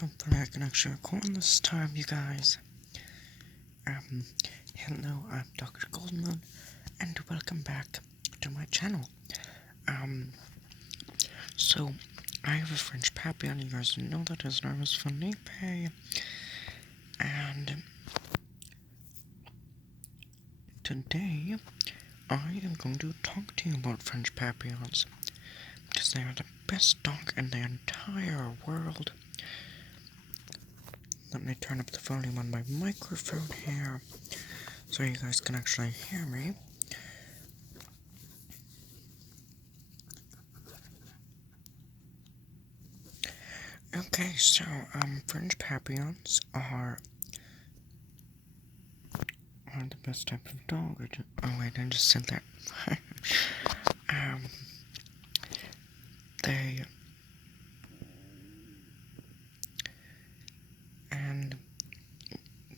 Hopefully I can actually record this time, you guys. Hello, I'm Dr. Goldman, and welcome back to my channel. So, I have a French papillon, you guys know that his name is Felipe, and today, I am going to talk to you about French papillons, because they are the best dog in the entire world. Let me turn up the volume on my microphone here, so you guys can actually hear me. Okay, so, French papillons are the best type of dog. Oh wait, I just said that. They, and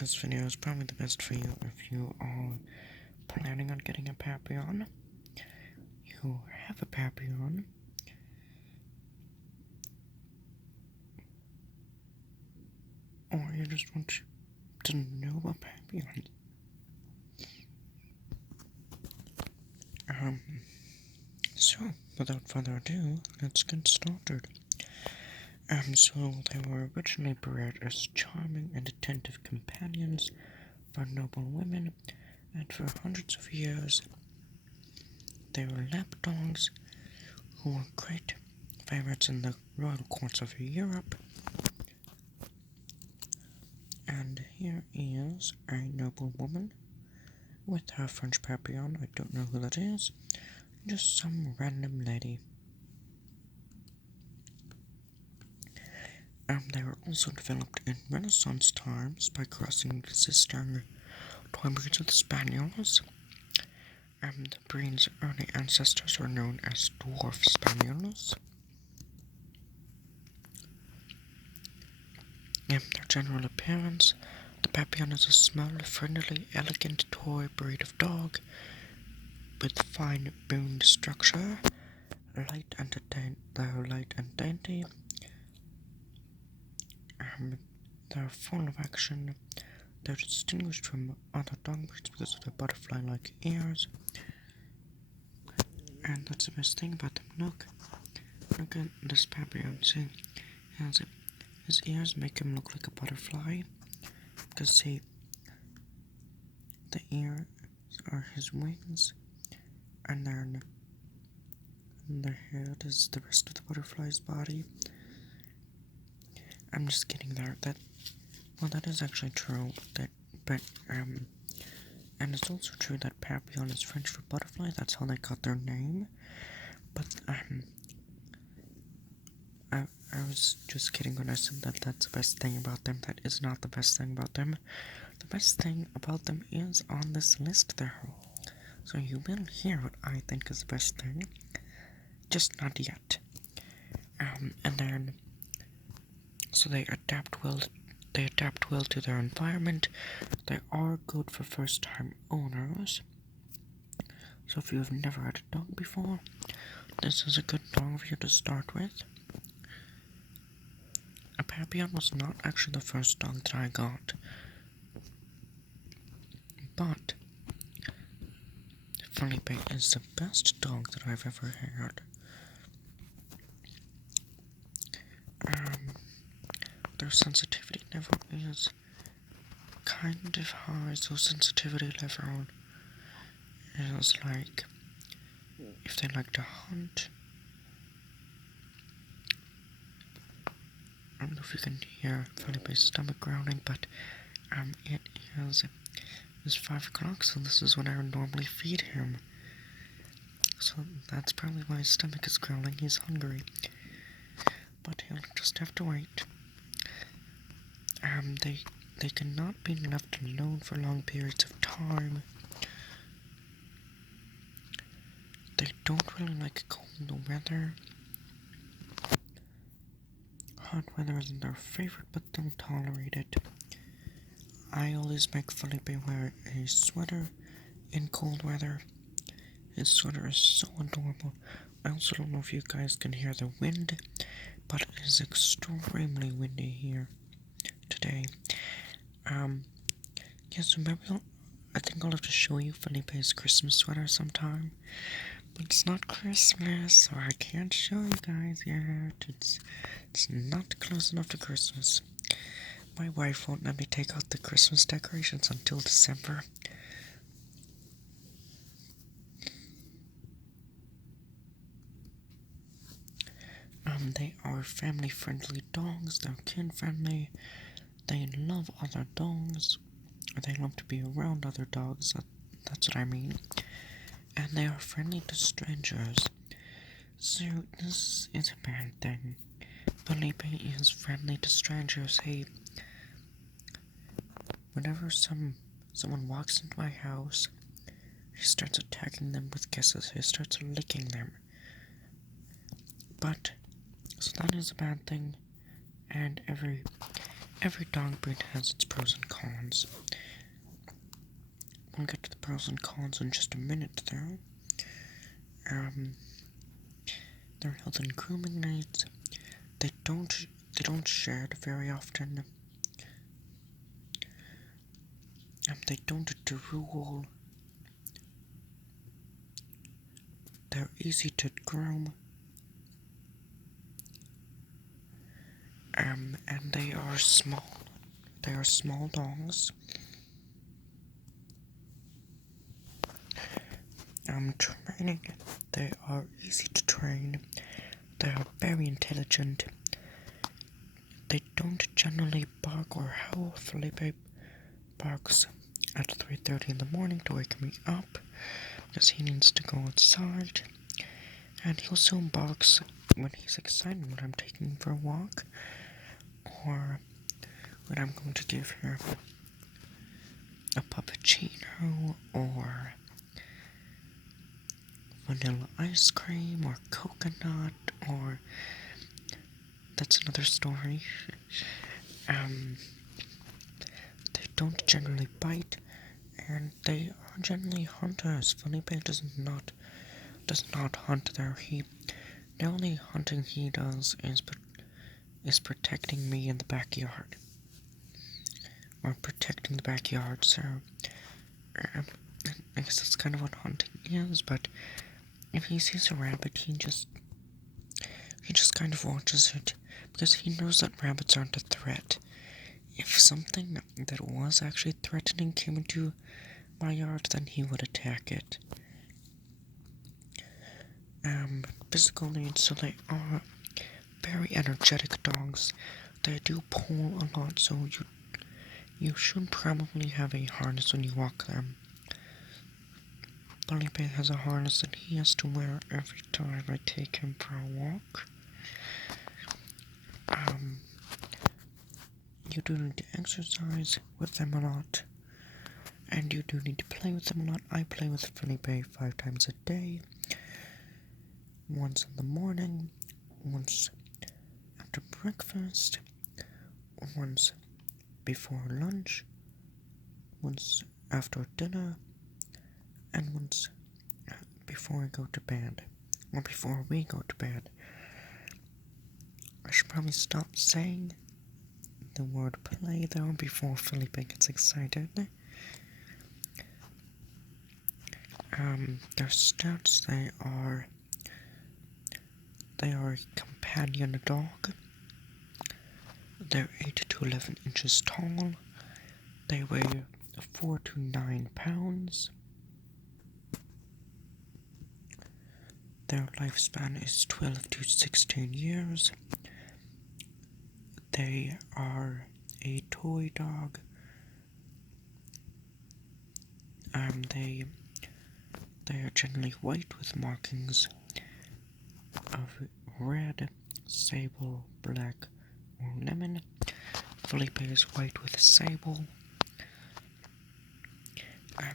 this video is probably the best for you if you are planning on getting a papillon, you have a papillon, or you just want to know about papillons. So, without further ado, let's get started. So they were originally bred as charming and attentive companions for noble women, and for hundreds of years, they were lap dogs who were great favorites in the royal courts of Europe. And here is a noble woman with her French papillon. I don't know who that is, just some random lady. They were also developed in Renaissance times by crossing existing toy breeds with spaniels. The breed's early ancestors were known as dwarf spaniels. In their general appearance, the papillon is a small, friendly, elegant toy breed of dog with fine boned structure, light and dainty. They're full of action. They're distinguished from other dog breeds because of their butterfly-like ears. And that's the best thing about them. Look at this papillon. See, his ears make him look like a butterfly. Because see, the ears are his wings, and then the head is the rest of the butterfly's body. I'm just kidding there. That is actually true. And it's also true that papillon is French for butterfly. That's how they got their name. But I was just kidding when I said that that's the best thing about them. That is not the best thing about them. The best thing about them is on this list there. So you will hear what I think is the best thing. Just not yet. And then, so they adapt well to their environment. They are good for first-time owners. So if you have never had a dog before, this is a good dog for you to start with. A papillon was not actually the first dog that I got, but Felipe is the best dog that I've ever had. Their sensitivity level is kind of high, so sensitivity level is like, if they like to hunt, I don't know if you can hear Felipe's stomach growling, but it's 5 o'clock, so this is when I would normally feed him. So that's probably why his stomach is growling. He's hungry. But he'll just have to wait. They cannot be left alone for long periods of time. They don't really like cold weather. Hot weather isn't their favorite, but they'll tolerate it. I always make Felipe wear a sweater in cold weather. His sweater is so adorable. I also don't know if you guys can hear the wind, but it is extremely windy here today. Yes, remember, I think I'll have to show you Felipe's Christmas sweater sometime. But it's not Christmas, so I can't show you guys yet. It's not close enough to Christmas. My wife won't let me take out the Christmas decorations until December. They are family-friendly dogs. They're kid-friendly. They love other dogs. They love to be around other dogs. That's what I mean. And they are friendly to strangers. So this is a bad thing. Felipe is friendly to strangers. Whenever someone walks into my house, he starts attacking them with kisses. He starts licking them. But so that is a bad thing, and every dog breed has its pros and cons. We'll get to the pros and cons in just a minute, though. Their health and grooming needs. They don't shed very often. They don't drool. They're easy to groom. And they are small. They are small dogs. Training. They are easy to train. They are very intelligent. They don't generally bark or howl. Felipe barks at 3:30 in the morning to wake me up because he needs to go outside. And he also barks when he's excited when I'm taking him for a walk or when I'm going to give him a puppuccino or vanilla ice cream or coconut, or that's another story. They don't generally bite, and they are generally hunters. Felipe does not hunt there. The only hunting he does is protecting me in the backyard, or protecting the backyard. So I guess that's kind of what hunting is. But if he sees a rabbit, he just kind of watches it because he knows that rabbits aren't a threat. If something that was actually threatening came into my yard, then he would attack it. Physical needs, so they are very energetic dogs. They do pull a lot, so you should probably have a harness when you walk them. Felipe has a harness that he has to wear every time I take him for a walk. You do need to exercise with them a lot, and you do need to play with them a lot. I play with Felipe 5 times a day. Once in the morning, once after breakfast, once before lunch, once after dinner, and once before I go to bed, or before we go to bed. I should probably stop saying the word play though before Felipe gets excited. Their stats, they are a companion dog. They're 8 to 11 inches tall. They weigh 4 to 9 pounds. Their lifespan is 12 to 16 years. They are a toy dog. They are generally white with markings of red, sable, black, or lemon. Felipe is white with sable.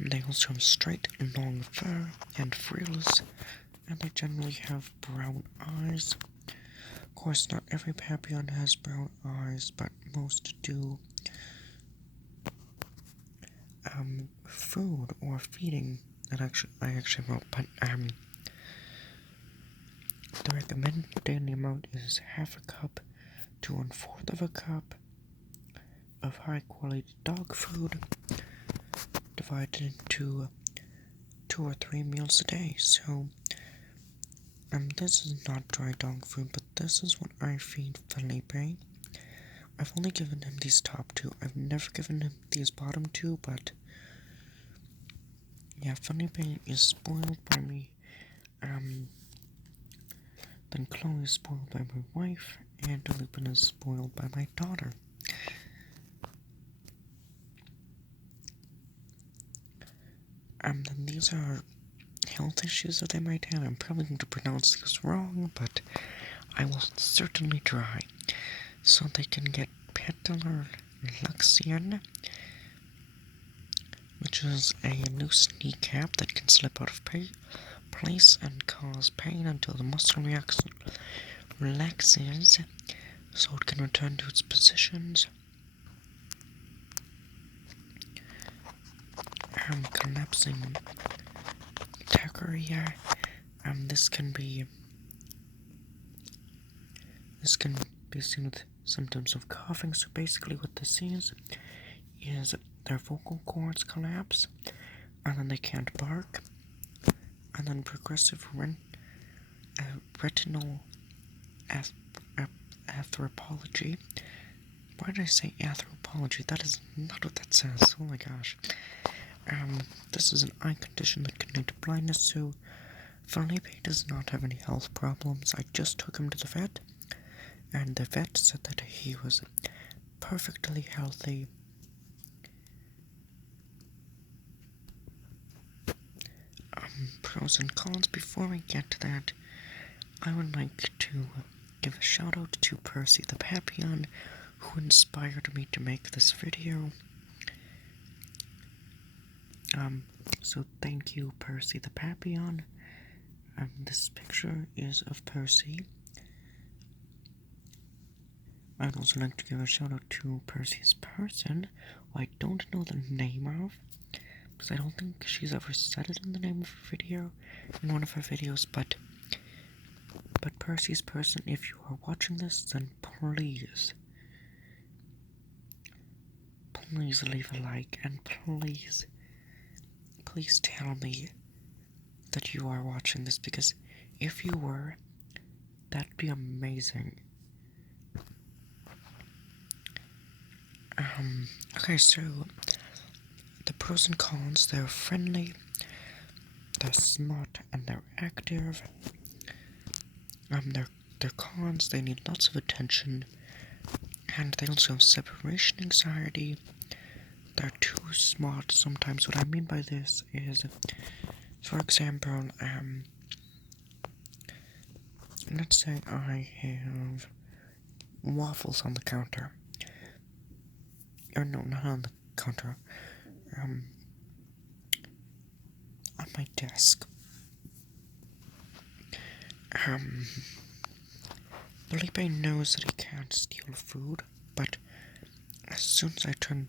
They also have straight, long fur and frills, and they generally have brown eyes. Of course, not every papillon has brown eyes, but most do. Food or feeding, I actually wrote, but The recommended daily amount is half a cup to 1/4 of a cup of high quality dog food divided into 2 or 3 meals a day. So, this is not dry dog food, but this is what I feed Felipe. I've only given him these top 2. I've never given him these bottom 2, but yeah, Felipe is spoiled by me. Then Chloe is spoiled by my wife, and Lupin is spoiled by my daughter. Then these are health issues that they might have. I'm probably going to pronounce these wrong, but I will certainly try. So they can get Petal Luxian, which is a loose kneecap that can slip out of place and cause pain until the muscle relaxes, so it can return to its positions. Collapsing tachycardia. This can be seen with symptoms of coughing. So basically, what this is their vocal cords collapse, and then they can't bark, and then progressive retinal arthropology. Why did I say arthropology? That is not what that says. Oh my gosh. This is an eye condition that can lead to blindness, so Felipe does not have any health problems. I just took him to the vet, and the vet said that he was perfectly healthy. Pros and cons. Before we get to that, I would like to give a shout out to Percy the Papillon, who inspired me to make this video. So thank you, Percy the Papillon. This picture is of Percy. I'd also like to give a shout out to Percy's person, who I don't know the name of, because I don't think she's ever said it in the name of her video, in one of her videos, but Percy's person, if you are watching this, then please leave a like, and please tell me that you are watching this, because if you were, that'd be amazing. Okay, so the pros and cons: they're friendly, they're smart, and they're active. Their cons: they need lots of attention, and they also have separation anxiety. They're too smart sometimes. What I mean by this is, for example, let's say I have waffles on the counter. Or no, not on the counter. On my desk. Felipe knows that he can't steal food, but as soon as I turn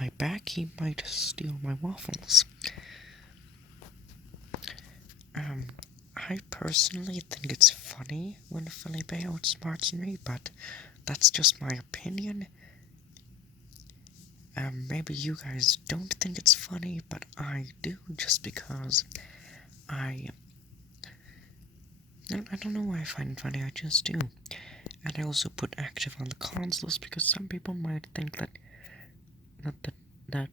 my back, he might steal my waffles. I personally think it's funny when Felipe outsmarts me, but that's just my opinion. Maybe you guys don't think it's funny, but I do, just because I don't know why I find it funny, I just do. And I also put active on the cons list because some people might think that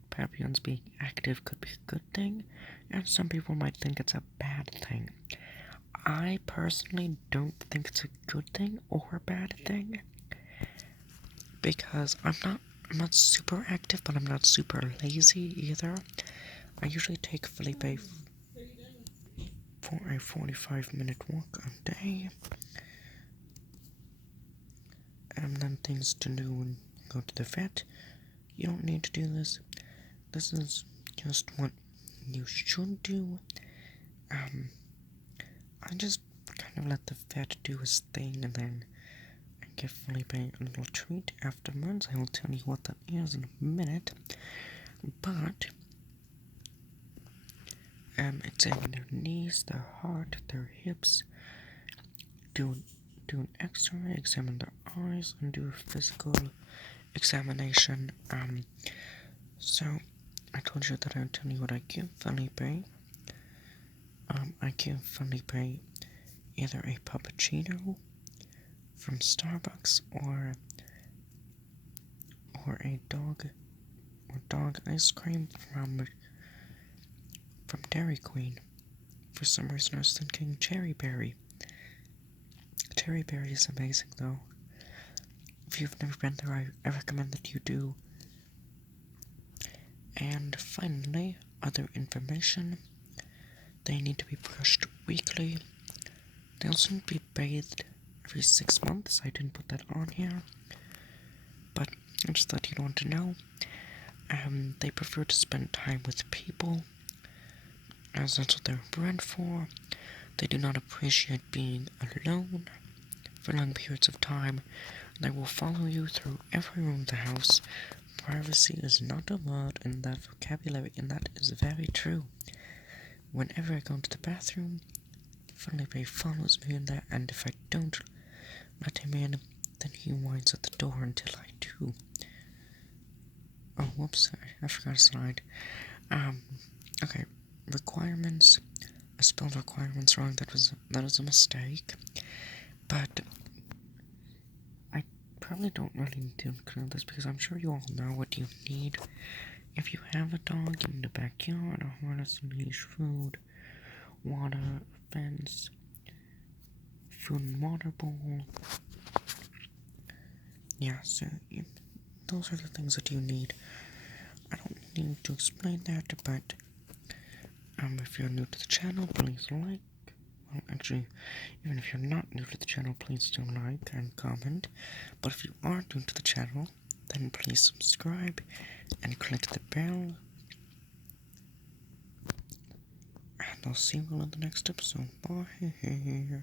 Papillons being active could be a good thing, and some people might think it's a bad thing. I personally don't think it's a good thing or a bad thing, because I'm not super active, but I'm not super lazy either. I usually take Felipe for a 45-minute walk a day, and then things to do when you go to the vet. You don't need to do this. This is just what you should do. I just kind of let the vet do his thing, and then I give Felipe a little treat afterwards. I will tell you what that is in a minute. But it's in their knees, their heart, their hips, do an X-ray, examine their eyes, and do a physical examination. So I told you that I'd tell you what I give Felipe. I give Felipe either a puppuccino from Starbucks or a dog ice cream from Dairy Queen. For some reason I was thinking Cherry Berry. Cherry Berry is amazing though. If you've never been there, I recommend that you do. And finally, other information. They need to be brushed weekly. They also need to be bathed every 6 months. I didn't put that on here, but I just thought you'd want to know. They prefer to spend time with people, as that's what they're bred for. They do not appreciate being alone for long periods of time. They will follow you through every room of the house. Privacy is not a word in that vocabulary, and that is very true. Whenever I go into the bathroom, Felipe follows me in there, and if I don't let him in, then he whines at the door until I do. Oh, whoops, I forgot a slide. Okay, requirements. I spelled requirements wrong, that was a mistake. But I probably don't really need to include this because I'm sure you all know what you need. If you have a dog in the backyard, a harness, leash, food, water, fence, food and water bowl. Yeah, so those are the things that you need. I don't need to explain that, but if you're new to the channel, please like. Well, actually, even if you're not new to the channel, please do like and comment. But if you are new to the channel, then please subscribe and click the bell. And I'll see you all in the next episode. Bye.